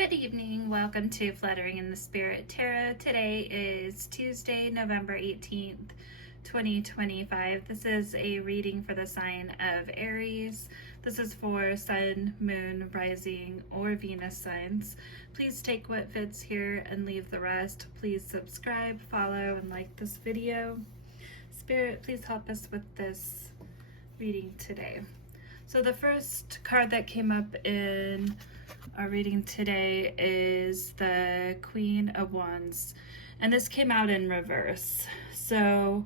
Good evening. Welcome to Fluttering in the Spirit Tarot. Today is Tuesday, November 18th, 2025. This is a reading for the sign of Aries. This is for Sun, Moon, Rising, or Venus signs. Please take what fits here and leave the rest. Please subscribe, follow, and like this video. Spirit, please help us with this reading today. So the first card that came up in our reading today is the Queen of Wands, and this came out in reverse. So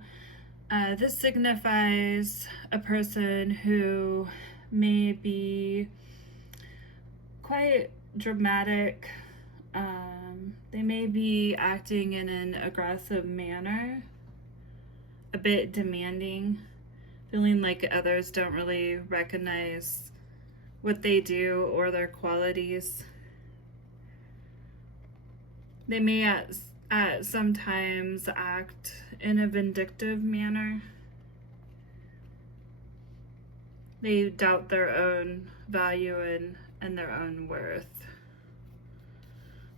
this signifies a person who may be quite dramatic. They may be acting in an aggressive manner, a bit demanding, feeling like others don't really recognize what they do or their qualities. They may at sometimes act in a vindictive manner. They doubt their own value and their own worth.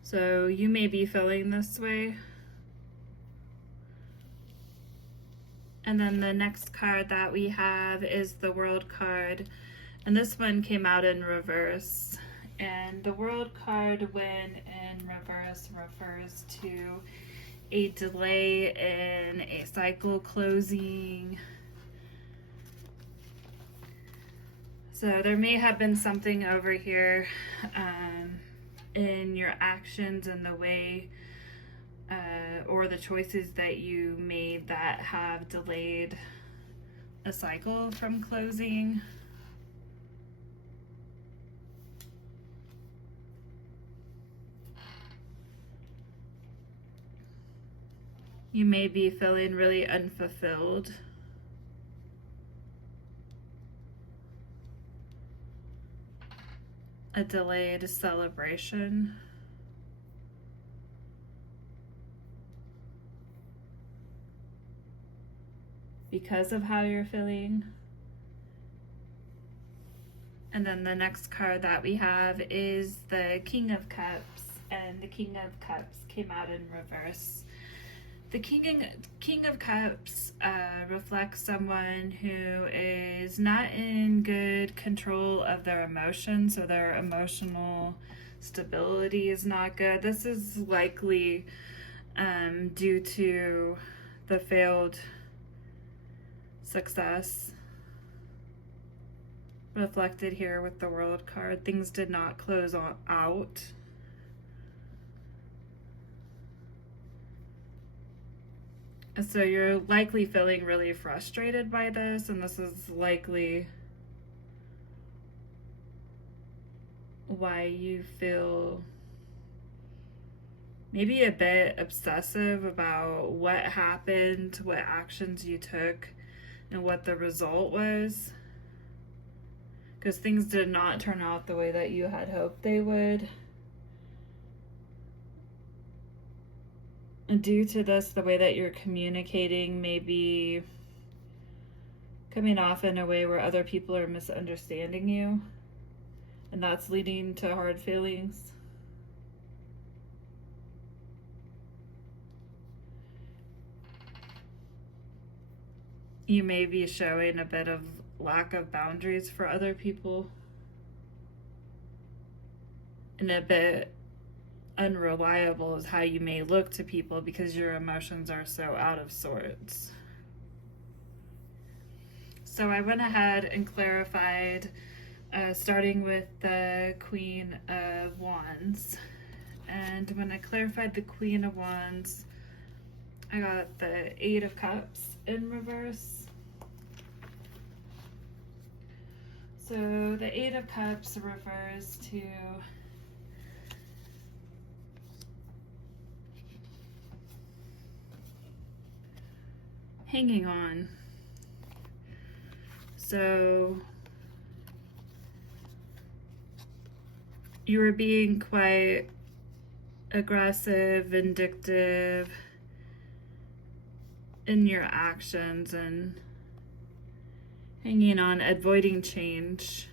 So you may be feeling this way. And then the next card that we have is the World card. And this one came out in reverse. And the World card, when in reverse, refers to a delay in a cycle closing. So there may have been something over here in your actions and the way or the choices that you made that have delayed a cycle from closing. You may be feeling really unfulfilled. A delayed celebration. Because of how you're feeling. And then the next card that we have is the King of Cups, and the King of Cups came out in reverse. The King of Cups reflects someone who is not in good control of their emotions, so their emotional stability is not good. This is likely due to the failed success reflected here with the World card. Things did not close out. So you're likely feeling really frustrated by this, and this is likely why you feel maybe a bit obsessive about what happened, what actions you took, and what the result was. Because things did not turn out the way that you had hoped they would. And due to this, the way that you're communicating may be coming off in a way where other people are misunderstanding you, and that's leading to hard feelings. You may be showing a bit of lack of boundaries for other people, and a bit unreliable is how you may look to people because your emotions are so out of sorts. So I went ahead and clarified, starting with the Queen of Wands. And when I clarified the Queen of Wands, I got the Eight of Cups in reverse. So the Eight of Cups refers to hanging on. So you were being quite aggressive, vindictive in your actions and hanging on, avoiding change.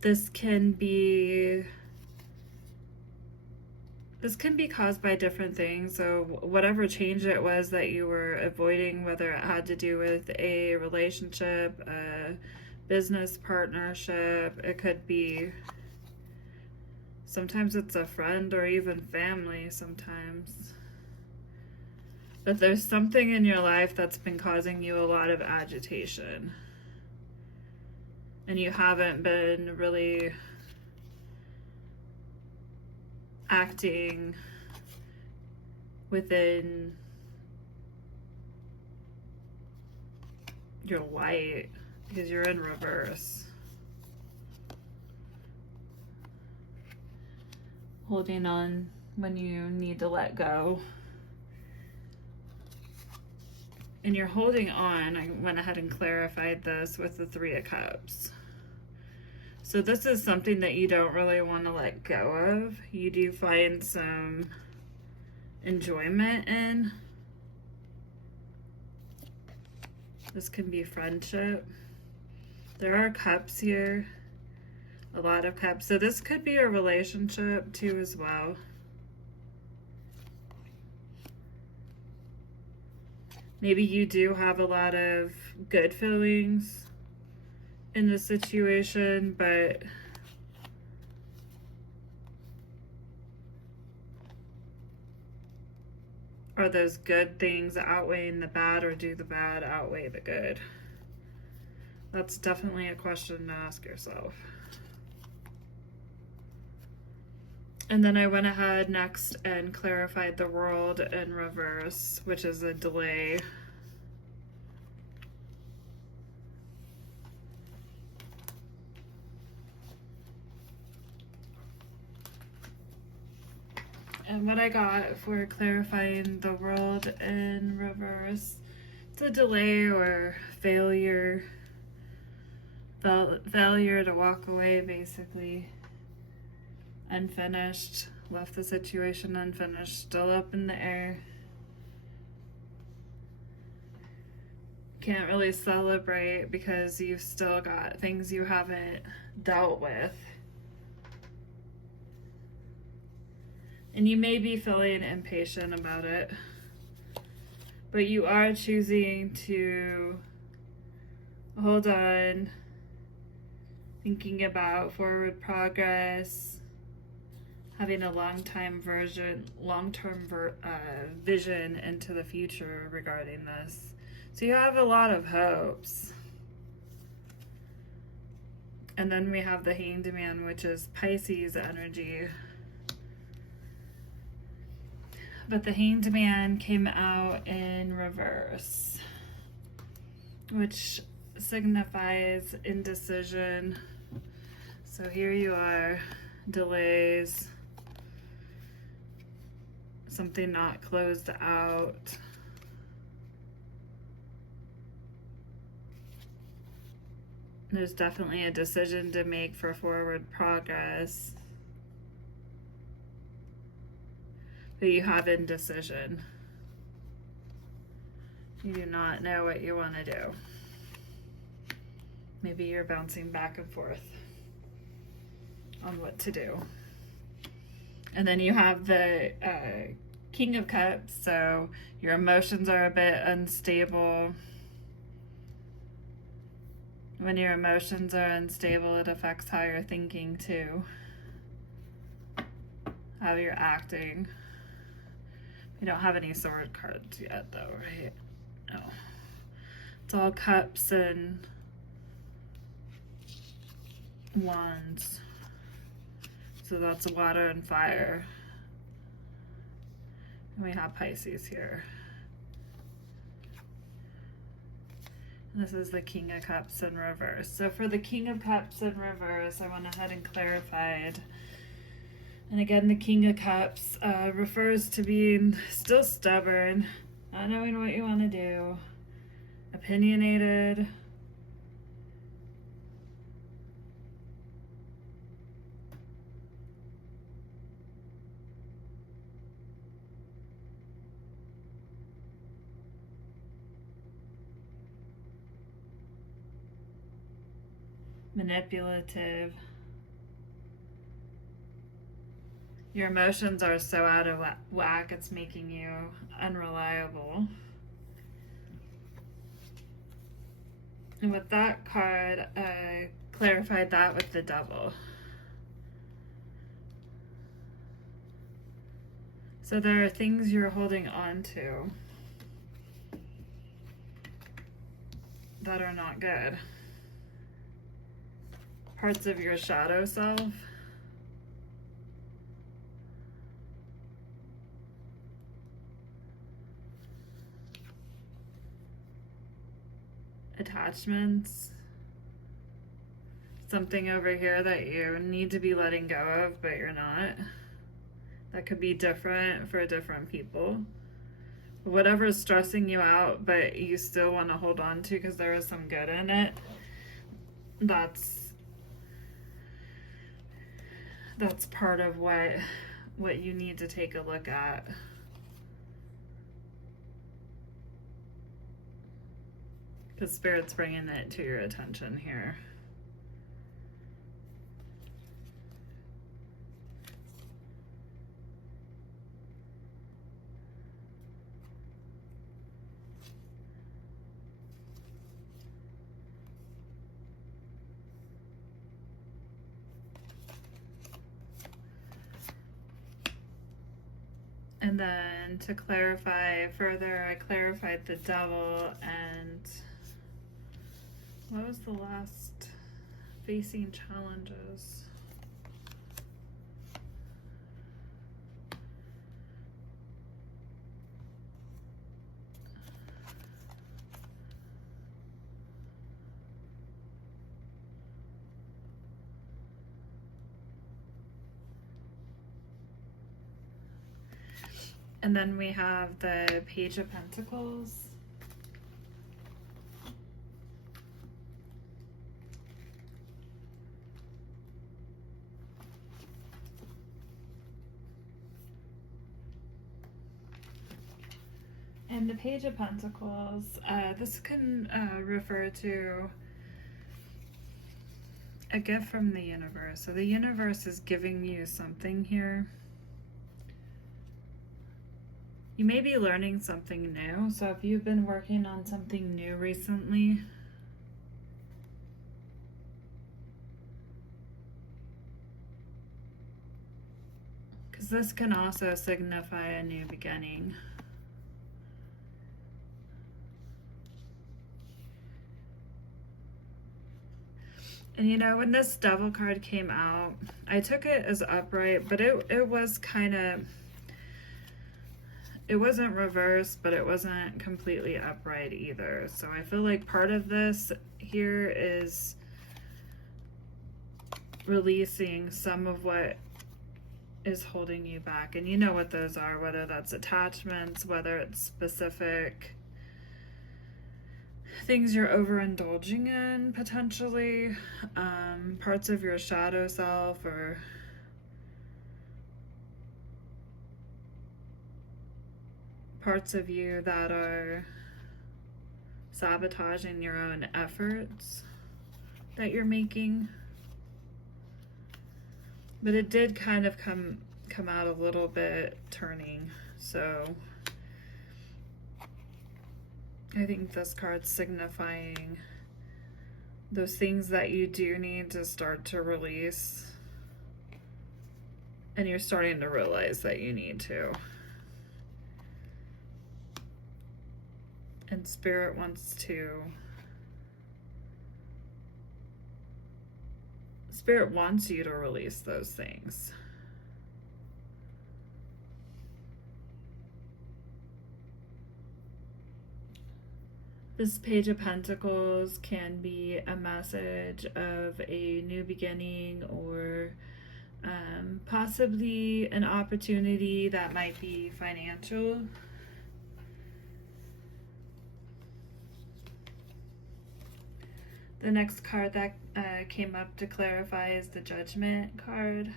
This can be caused by different things. So whatever change it was that you were avoiding, whether it had to do with a relationship, a business partnership, it could be, sometimes it's a friend or even family sometimes. But there's something in your life that's been causing you a lot of agitation. And you haven't been really acting within your light because you're in reverse. Holding on when you need to let go. And you're holding on. I went ahead and clarified this with the Three of Cups. So this is something that you don't really want to let go of. You do find some enjoyment in. This can be friendship. There are cups here. A lot of cups. So this could be a relationship too as well. Maybe you do have a lot of good feelings in the situation, but are those good things outweighing the bad, or do the bad outweigh the good? That's definitely a question to ask yourself. And then I went ahead next and clarified the World in reverse, which is a delay. And what I got for clarifying the World in reverse, it's a delay or failure. Failure to walk away, basically. Unfinished, left the situation unfinished, still up in the air. Can't really celebrate because you've still got things you haven't dealt with. And you may be feeling impatient about it, but you are choosing to hold on, thinking about forward progress, having a long-term vision into the future regarding this. So you have a lot of hopes. And then we have the Hanged Man, which is Pisces energy. But the Hanged Man came out in reverse, which signifies indecision. So here you are, delays, something not closed out. There's definitely a decision to make for forward progress, but you have indecision. You do not know what you want to do. Maybe you're bouncing back and forth on what to do. And then you have the King of Cups, so your emotions are a bit unstable. When your emotions are unstable, it affects how you're thinking too, how you're acting. We don't have any sword cards yet though, right? No. It's all cups and wands. So that's water and fire. And we have Pisces here. And this is the King of Cups in reverse. So for the King of Cups in reverse, I went ahead and clarified. And again, the King of Cups refers to being still stubborn, not knowing what you want to do, opinionated, manipulative, Your emotions are so out of whack, it's making you unreliable. And with that card, I clarified that with the Devil. So there are things you're holding on to that are not good. Parts of your shadow self. Attachments. Something over here that you need to be letting go of, but you're not. That could be different for different people. Whatever's stressing you out, but you still want to hold on to because there is some good in it. That's part of what you need to take a look at. Because Spirit's bringing it to your attention here. And then to clarify further, I clarified the Devil and what was the last? Facing challenges. And then we have the Page of Pentacles. And the Page of Pentacles, this can refer to a gift from the universe. So the universe is giving you something here. You may be learning something new. So if you've been working on something new recently, because this can also signify a new beginning. And you know, when this Devil card came out, I took it as upright, but it was kind of, it wasn't reversed, but it wasn't completely upright either. So I feel like part of this here is releasing some of what is holding you back. And you know what those are, whether that's attachments, whether it's specific things you're overindulging in, potentially, parts of your shadow self, or parts of you that are sabotaging your own efforts that you're making. But it did kind of come out a little bit turning, so I think this card's signifying those things that you do need to start to release, and you're starting to realize that you need to. And Spirit wants you to release those things. This Page of Pentacles can be a message of a new beginning, or possibly an opportunity that might be financial. The next card that came up to clarify is the Judgment card,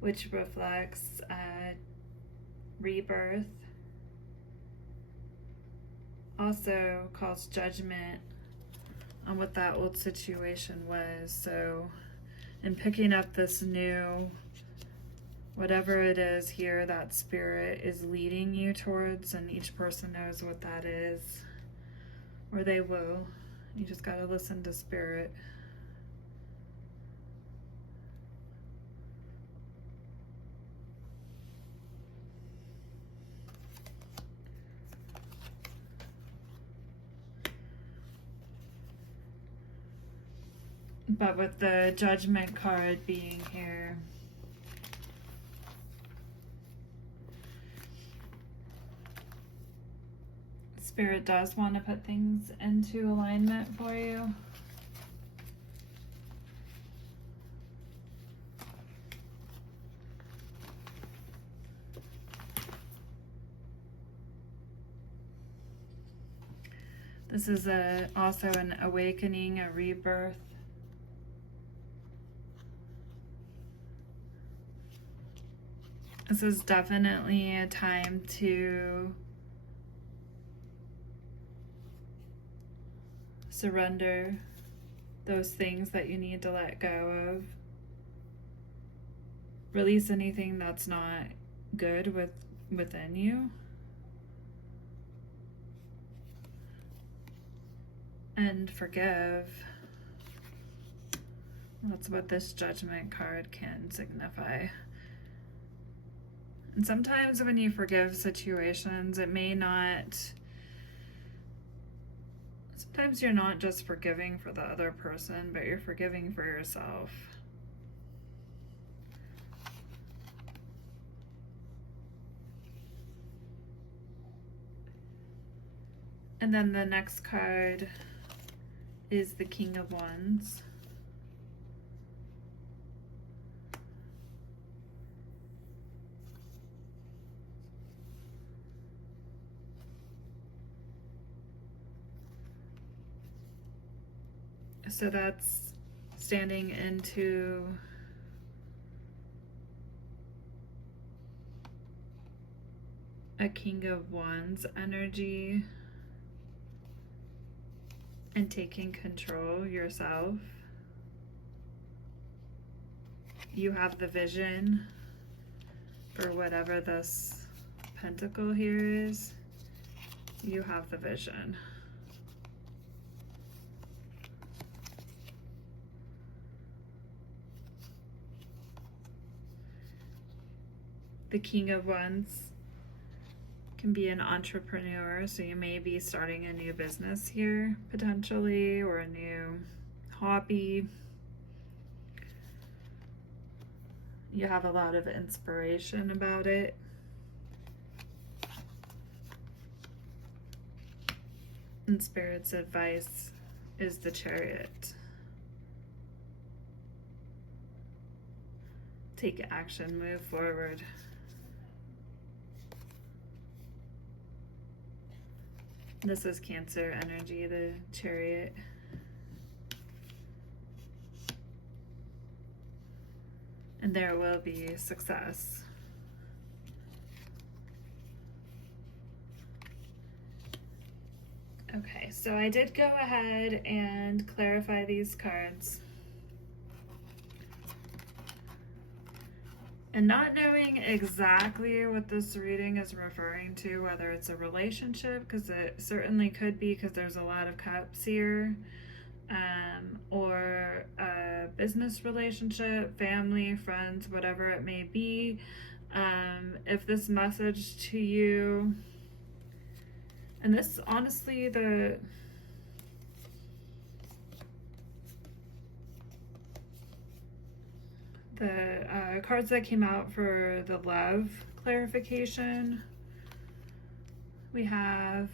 which reflects rebirth. Also calls judgment on what that old situation was. So and picking up this new, whatever it is here that spirit is leading you towards, and each person knows what that is, or they will. You just got to listen to spirit. But with the Judgment card being here, Spirit does want to put things into alignment for you. This is also an awakening, a rebirth. This is definitely a time to surrender those things that you need to let go of. Release anything that's not good within you. And forgive. That's what this Judgment card can signify. And sometimes when you forgive situations, it may not, sometimes you're not just forgiving for the other person, but you're forgiving for yourself. And then the next card is the King of Wands. So that's standing into a King of Wands energy and taking control yourself. You have the vision for whatever this pentacle here is. You have the vision. The King of Wands can be an entrepreneur, so you may be starting a new business here potentially, or a new hobby. You have a lot of inspiration about it. And Spirit's advice is the Chariot. Take action, move forward. This is Cancer energy, the Chariot. And there will be success. Okay, so I did go ahead and clarify these cards. And not knowing exactly what this reading is referring to, whether it's a relationship, because it certainly could be, because there's a lot of cups here, or a business relationship, family, friends, whatever it may be. If this message to you, and this honestly, the cards that came out for the love clarification, we have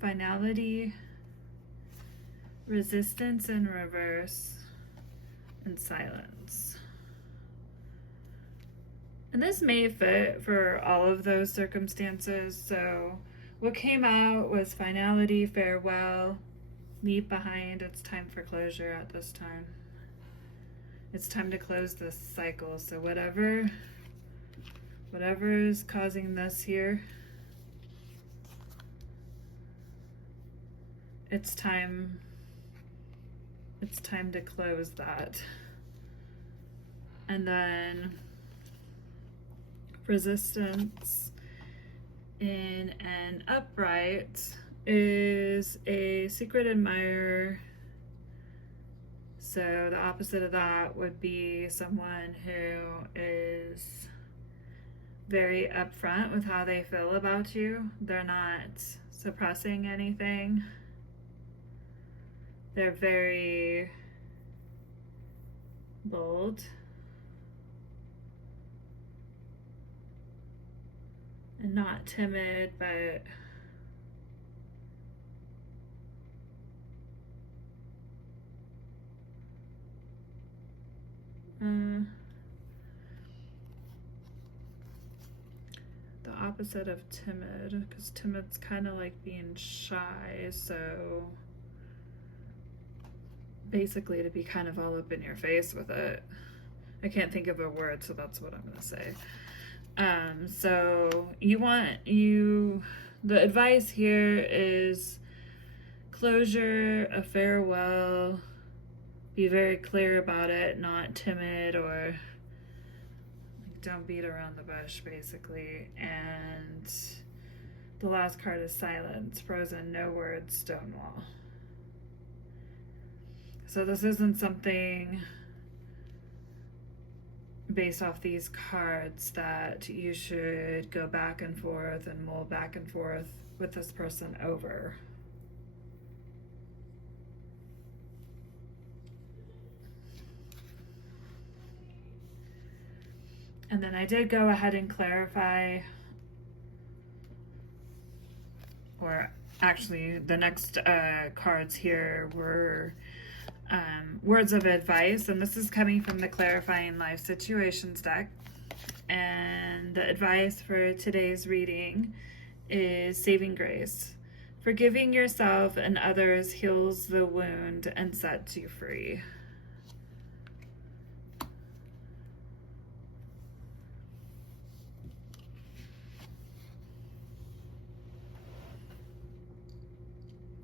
finality, resistance in reverse, and silence. And this may fit for all of those circumstances. So what came out was finality, farewell, leave behind, it's time for closure at this time. It's time to close this cycle. So whatever is causing this here, it's time to close that. And then resistance in an upright is a secret admirer. So the opposite of that would be someone who is very upfront with how they feel about you. They're not suppressing anything. They're very bold and not timid, but the opposite of timid, because timid's kind of like being shy, so basically to be kind of all up in your face with it. I can't think of a word, so that's what I'm gonna say. So the advice here is closure, a farewell, be very clear about it, not timid or like don't beat around the bush, basically. And the last card is silence, frozen, no words, stonewall. So this isn't something based off these cards that you should go back and forth and mull back and forth with this person over. And then I did go ahead and clarify, or actually the next cards here were words of advice, and this is coming from the Clarifying Life Situations deck. And the advice for today's reading is saving grace. Forgiving yourself and others heals the wound and sets you free.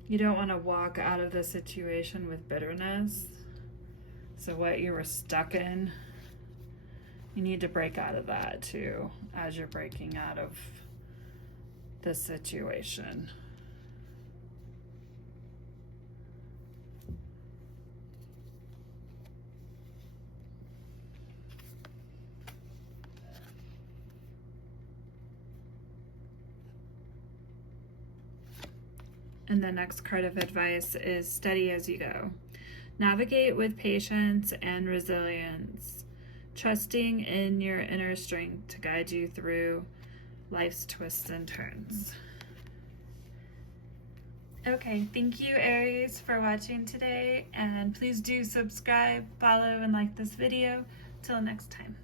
You don't want to walk out of the situation with bitterness. So what you were stuck in, you need to break out of that too, as you're breaking out of the situation. And the next card of advice is steady as you go. Navigate with patience and resilience, trusting in your inner strength to guide you through life's twists and turns. Okay, thank you, Aries, for watching today, and please do subscribe, follow, and like this video. Till next time.